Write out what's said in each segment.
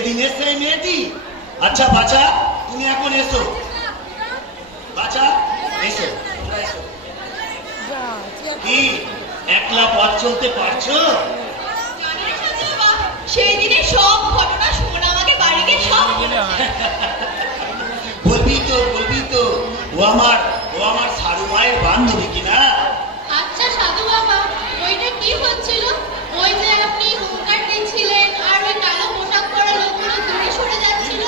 সেদিনের সেই মেয়েটি। আচ্ছা বাছা, তুমি এখন এসো। বাছা এসো, তোমরা এসো। কি একলা পথ চলতে পারছো? সেই দিনে সব ঘটনা শোনা আমাকে বাড়িতে সব বলবি তো, বলবি তো। ও আমার সারু মায়ের বান্ধবী কিনা? আচ্ছা সাধু বাবা, ওইটা কি হচ্ছিল? ওই যে আপনি হুঙ্কার দিচ্ছিলেন আর ওই কালো পোশাক পরা লোকগুলো দূরে সরে যাচ্ছিল।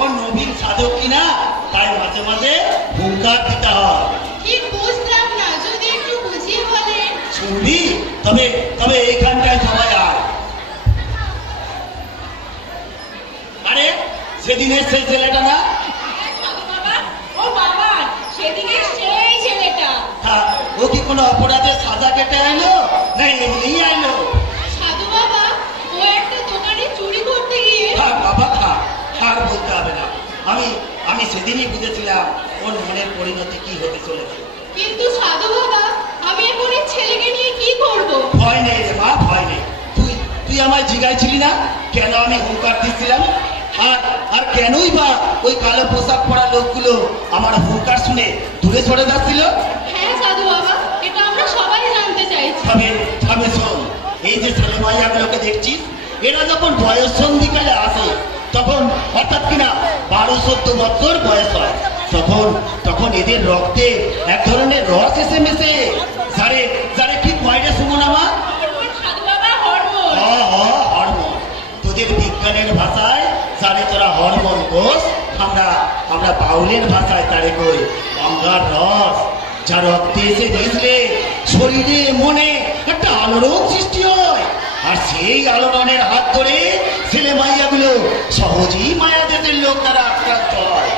ও নবীন সাধক কিনা, তাই মাঝে মাঝে হুঙ্কার দিতে হয়। ঠিক বুঝলাম না, যদি একটু বুঝিয়ে বলেন। শুনবি? তবে তবে এইখানটায় সবাই আয়। আরে সেদিনের সেই ছেলেটা না? সাধু বাবা, ও বাবা, সেদিকে সেই ছেলেটা। হ্যাঁ, ও কি কোনো অপরাধের সাজা কেটে আইলো না এমনি আইলো? সাধু বাবা, ও একটা দোকানে চুরি করতে গিয়ে। থাক বাবা থাক, আর বলতে হবে না। আমি সেদিনই বুঝেছিলাম ওর মনের পরিণতি কি হতে চলেছে। কিন্তু সাধু বাবা, আমি এখন এই ছেলেকে নিয়ে কি করব? ভয় নেই রে মা, ভয় নেই। তুই আমায় জিজ্ঞাসিলি না কেন আমি হুঙ্কার দিচ্ছিলাম? আর কেনই বা ওই কালো পোশাক পরা লোকগুলো আমার হুঙ্কার শুনে দূরে সরে যাচ্ছিল? হ্যাঁ সাধু বাবা, এটা আমরা সবাই জানতে চাইছি। তবে শোন, এই যে ছেলে মাইয়াগুলোকে দেখছিস, এরা যখন বয়স সন্ধিকালে আসে, তখন অর্থাৎ কিনা 12-14 বছর বয়স হয়, তখন এদের রক্তে এক ধরনের রস এসে মেশে। যারে কি কয়টা শুনুন আমার সাধু বাবা, হরমোন। হরমোন। তোদের বিজ্ঞানের ভাষায় জানে তোরা হরমোন কোষ, আমরা বাউলের ভাষায় তারে কই গঙ্গার রস। যা রক্তে এসে মিশলে শরীরে মনে একটা আলোড়ন সৃষ্টি হয়, আর সেই আলোড়নের হাত ধরে ছেলে মাইয়াগুলো সহজেই মায়া দেশের লোক দ্বারা আক্রান্ত হয়।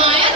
মায়া